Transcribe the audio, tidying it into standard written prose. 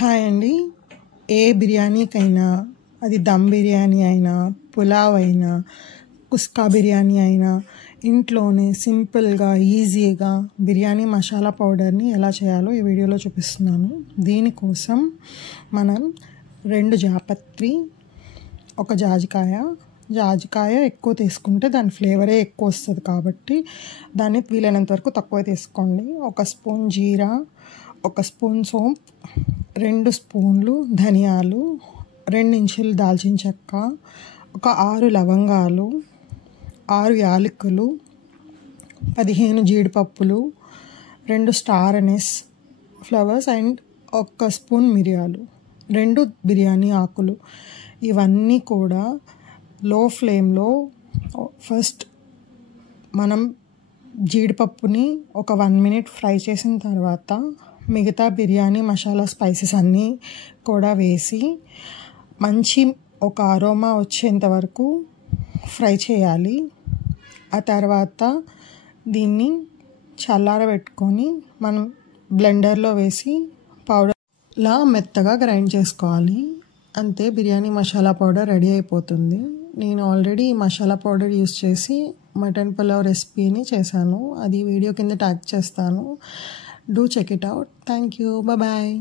Hi అండి. ఏ బిర్యానీకైనా, అది దమ్ బిర్యానీ అయినా, పులావ్ అయినా, కుస్కా బిర్యానీ అయినా ఇంట్లోనే సింపుల్గా ఈజీగా బిర్యానీ మసాలా పౌడర్ని ఎలా చేయాలో ఈ వీడియోలో చూపిస్తున్నాను. దీనికోసం మనం 2 జాపత్రి, 1 జాజికాయ ఎక్కువ తీసుకుంటే దాని ఫ్లేవరే ఎక్కువ వస్తుంది కాబట్టి దాన్ని వీలైనంత వరకు తక్కువ తీసుకోండి. 1 స్పూన్ జీరా, 1 స్పూన్ సోంపు, 2 స్పూన్లు ధనియాలు, 2 ఇంచులు దాల్చిన చెక్క, 6 లవంగాలు, 6 యాలకులు, 15 జీడిపప్పులు, 2 star Anees flowers and 1 spoon మిరియాలు, 2 బిర్యానీ ఆకులు. ఇవన్నీ కూడా లో ఫ్లేమ్లో ఫస్ట్ మనం జీడిపప్పుని ఒక 1 మినిట్ ఫ్రై చేసిన తర్వాత మిగతా బిర్యానీ మసాలా స్పైసెస్ అన్నీ కూడా వేసి మంచి ఒక అరోమా వచ్చేంత వరకు ఫ్రై చేయాలి. ఆ తర్వాత దీన్ని చల్లారబెట్టుకొని మనం బ్లెండర్లో వేసి పౌడర్లా మెత్తగా గ్రైండ్ చేసుకోవాలి. అంతే, బిర్యానీ మసాలా పౌడర్ రెడీ అయిపోతుంది. నేను ఆల్రెడీ మసాలా పౌడర్ యూస్ చేసి మటన్ పులావ్ రెసిపీని చేశాను. అది వీడియో కింద ట్యాగ్ చేస్తాను. Do check it out. Thank you. Bye.